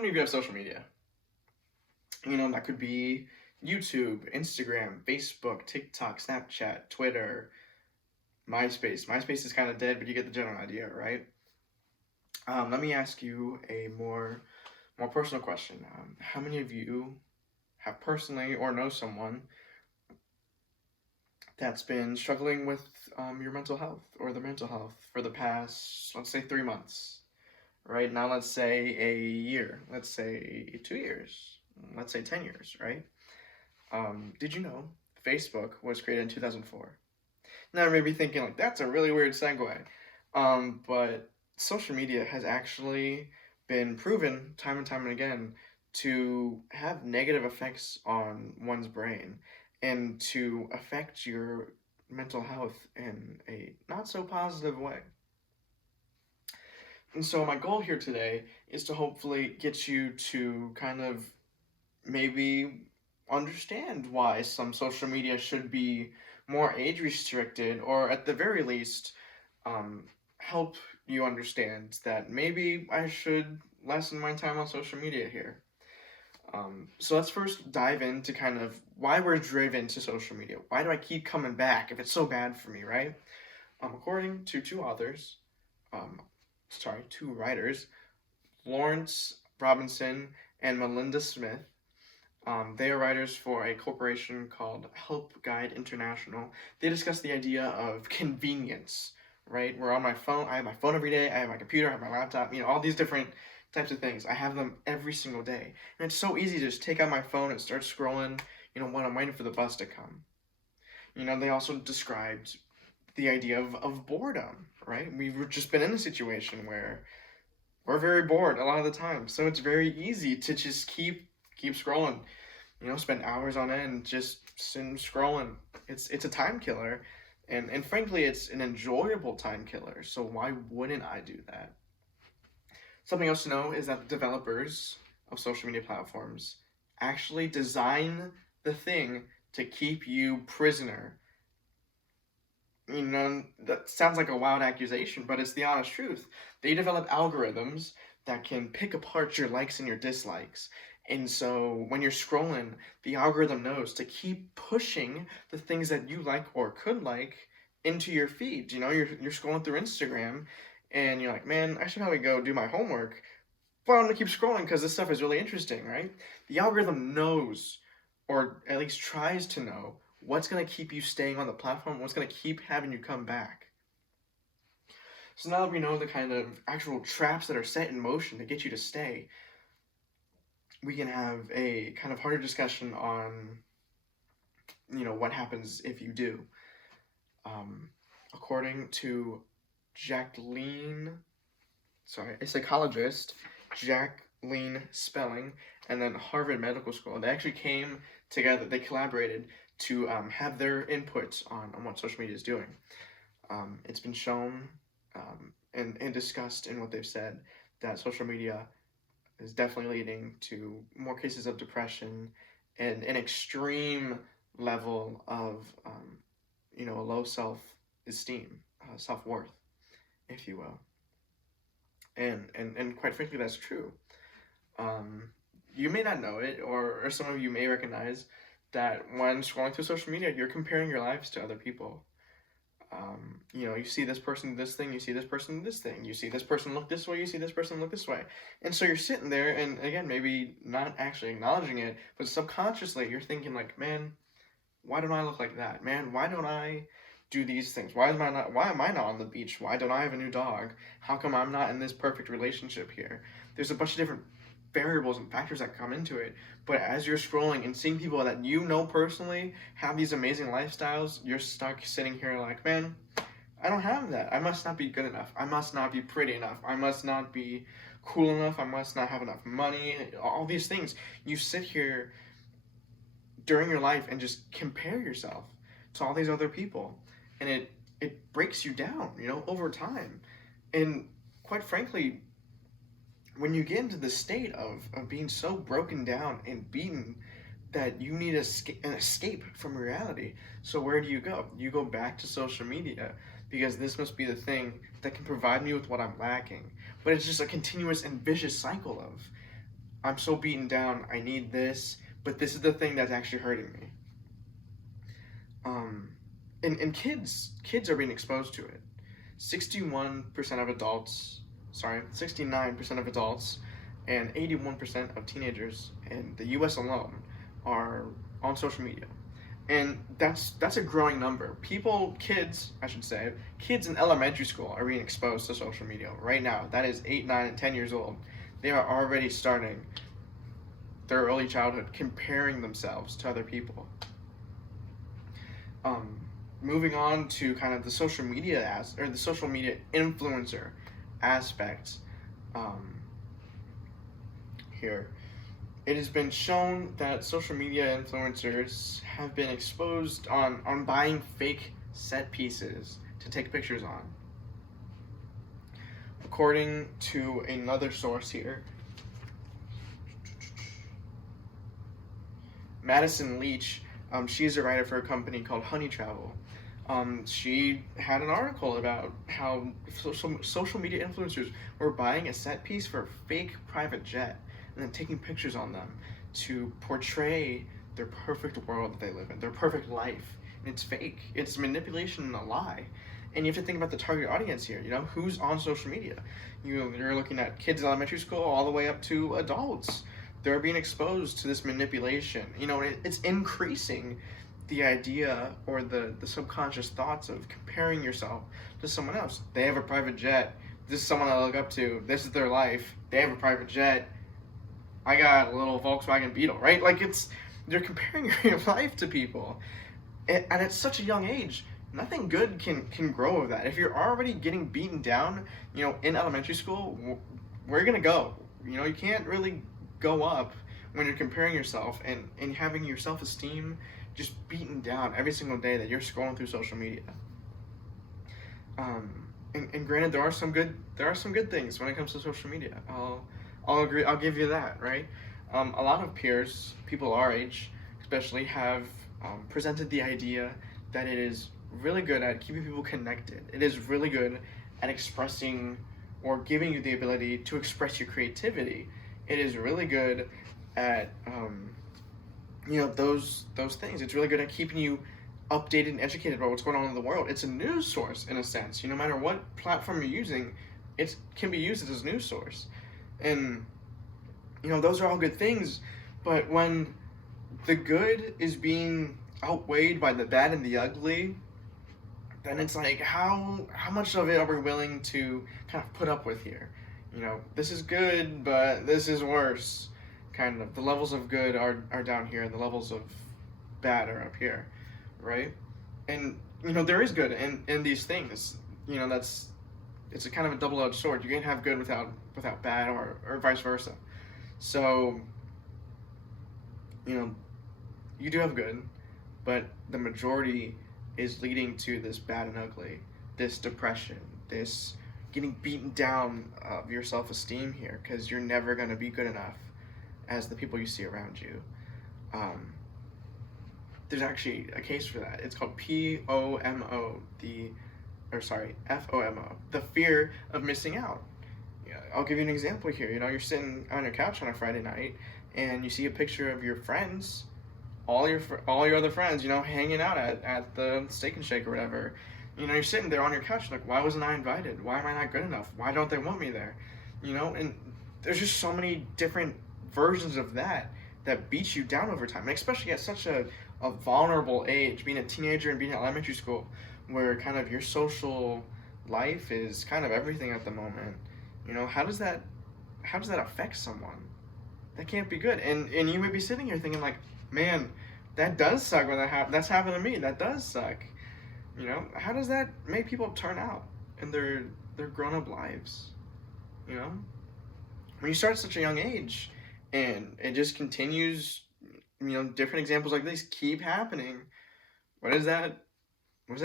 many of you have social media? That could be YouTube, Instagram, Facebook, TikTok, Snapchat, Twitter, MySpace. MySpace is kind of dead, but you get the general idea, right? Let me ask you a more personal question. How many of you have personally or know someone that's been struggling with your mental health or their mental health for the past, let's say, 3 months? Right now, let's say a year, let's say 2 years, let's say 10 years, right? Did you know Facebook was created in 2004? Now you may be thinking, like, that's a really weird segue. But social media has actually been proven time and time and again to have negative effects on one's brain and to affect your mental health in a not so positive way. And so my goal here today is to hopefully get you to kind of maybe understand why some social media should be more age restricted, or at the very least, um, help you understand that maybe I should lessen my time on social media here. So let's first dive into kind of why we're driven to social media. Why do I keep coming back if it's so bad for me, right? According to um, two writers, Lawrence Robinson and Melinda Smith. They are writers for a corporation called Help Guide International. They discuss the idea of convenience, right? We're on my phone. I have my phone every day. I have my computer. I have my laptop. All these different types of things. I have them every single day. And it's so easy to just take out my phone and start scrolling, when I'm waiting for the bus to come. They also described the idea of boredom, right? We've just been in a situation where we're very bored a lot of the time. So it's very easy to just keep scrolling, spend hours on end just sitting scrolling. It's a time killer, and frankly, it's an enjoyable time killer. So why wouldn't I do that? Something else to know is that the developers of social media platforms actually design the thing to keep you prisoner. That sounds like a wild accusation, but it's the honest truth. They develop algorithms that can pick apart your likes and your dislikes. And so when you're scrolling, the algorithm knows to keep pushing the things that you like or could like into your feed. You're scrolling through Instagram and you're like, man, I should probably go do my homework. But I'm gonna keep scrolling because this stuff is really interesting, right? The algorithm knows, or at least tries to know, what's going to keep you staying on the platform, what's going to keep having you come back. So now that we know the kind of actual traps that are set in motion to get you to stay, we can have a kind of harder discussion on, what happens if you do. According to a psychologist, Jacqueline Spelling, and then Harvard Medical School, they actually came together, they collaborated to have their input on what social media is doing. It's been shown and discussed in what they've said that social media is definitely leading to more cases of depression and an extreme level of, a low self-esteem, self-worth, if you will. And quite frankly, that's true. You may not know it, or some of you may recognize that when scrolling through social media, you're comparing your lives to other people. You see this person do this thing, you see this person do this thing, you see this person look this way, you see this person look this way. And so you're sitting there, and again, maybe not actually acknowledging it, but subconsciously you're thinking like, man, why don't I look like that? Man, why don't I do these things? Why am I not on the beach? Why don't I have a new dog? How come I'm not in this perfect relationship here? There's a bunch of different variables and factors that come into it. But as you're scrolling and seeing people that personally have these amazing lifestyles, you're stuck sitting here like, man, I don't have that. I must not be good enough. I must not be pretty enough. I must not be cool enough. I must not have enough money. All these things. You sit here during your life and just compare yourself to all these other people. And it breaks you down, over time. And quite frankly, when you get into the state of being so broken down and beaten that you need an escape from reality. So where do you go? You go back to social media because this must be the thing that can provide me with what I'm lacking. But it's just a continuous and vicious cycle of, I'm so beaten down, I need this, but this is the thing that's actually hurting me. Um, and kids are being exposed to it. 61% of adults, sorry, 69% of adults and 81% of teenagers in the US alone are on social media. And that's a growing number. Kids, I should say, kids in elementary school are being exposed to social media right now. That is 8, 9, and 10 years old. They are already starting their early childhood comparing themselves to other people. Um, Moving on to kind of the social media or the social media influencer aspect, um, here. It has been shown that social media influencers have been exposed on buying fake set pieces to take pictures on. According to another source here, Madison Leach, she's a writer for a company called Honey Travel. She had an article about how social media influencers were buying a set piece for a fake private jet and then taking pictures on them to portray their perfect world that they live in, their perfect life. And it's fake. It's manipulation and a lie. And you have to think about the target audience here. You know, who's on social media? You're looking at kids in elementary school all the way up to adults. They're being exposed to this manipulation. You know, it's increasing the idea or the subconscious thoughts of comparing yourself to someone else. They have a private jet. This is someone I look up to. This is their life. They have a private jet. I got a little Volkswagen Beetle, right? Like you're comparing your life to people, and at such a young age, nothing good can grow of that. If you're already getting beaten down, you know, in elementary school, where are you gonna go? You know, you can't really go up when you're comparing yourself and having your self-esteem just beaten down every single day that you're scrolling through social media. And granted, there are some good things when it comes to social media. I'll agree. I'll give you that, right? A lot of peers, people our age, especially, have presented the idea that it is really good at keeping people connected. It is really good at expressing or giving you the ability to express your creativity. It is really good at those things. It's really good at keeping you updated and educated about what's going on in the world. It's a news source in a sense. No matter what platform you're using, it can be used as a news source. And those are all good things, but when the good is being outweighed by the bad and the ugly, then it's like how much of it are we willing to kind of put up with here? This is good, but this is worse. Kind of the levels of good are down here, and the levels of bad are up here, right? And there is good in these things. It's a kind of a double-edged sword. You can't have good without bad, or vice versa. So you do have good, but the majority is leading to this bad and ugly, this depression, this getting beaten down of your self-esteem here, because you're never going to be good enough as the people you see around you. There's actually a case for that. It's called FOMO, the fear of missing out. I'll give you an example here. You're sitting on your couch on a Friday night, and you see a picture of your friends, all your other friends, hanging out at the Steak and Shake or whatever. You're sitting there on your couch, like, why wasn't I invited? Why am I not good enough? Why don't they want me there? And there's just so many different versions of that beat you down over time, and especially at such a vulnerable age, being a teenager and being in elementary school, where kind of your social life is kind of everything at the moment. How does that affect someone? That can't be good. And you may be sitting here thinking like, man, that does suck when that's happened to me. That does suck. How does that make people turn out in their grown-up lives? When you start at such a young age and it just continues, different examples like this keep happening, what does that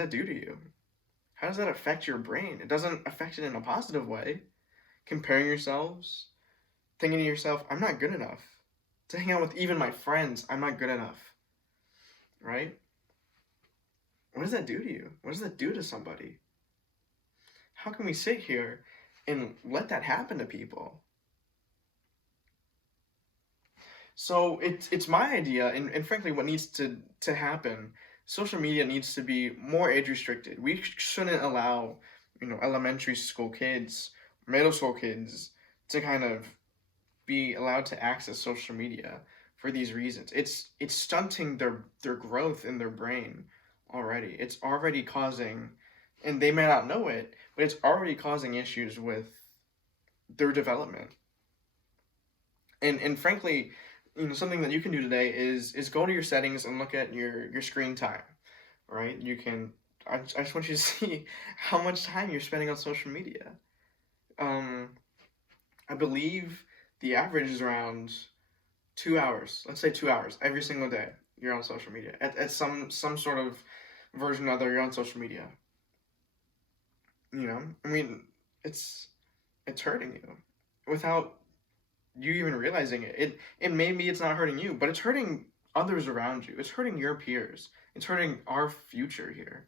do to you? How does that affect your brain? It doesn't affect it in a positive way. Comparing yourselves, thinking to yourself, I'm not good enough. To hang out with even my friends, I'm not good enough. Right? What does that do to you? What does that do to somebody? How can we sit here and let that happen to people? So it's my idea, and frankly, what needs to happen. Social media needs to be more age restricted. We shouldn't allow, elementary school kids, middle school kids, to kind of be allowed to access social media for these reasons. It's stunting their growth in their brain already. It's already causing, and they may not know it, but it's already causing issues with their development. And frankly, something that you can do today is go to your settings and look at your screen time, right? You can. I just want you to see how much time you're spending on social media. Um, I believe the average is around 2 hours. Let's say 2 hours every single day. You're on social media at some sort of version or other. You're on social media. I mean, it's it's hurting you without you even realizing it. It maybe it's not hurting you, but it's hurting others around you. It's hurting your peers. It's hurting our future here.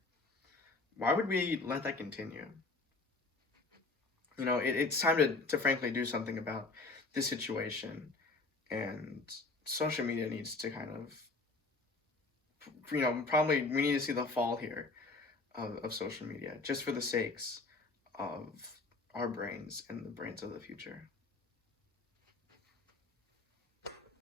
Why would we let that continue? It's time to frankly do something about this situation, and social media needs to kind of, probably we need to see the fall here of social media just for the sakes of our brains and the brains of the future.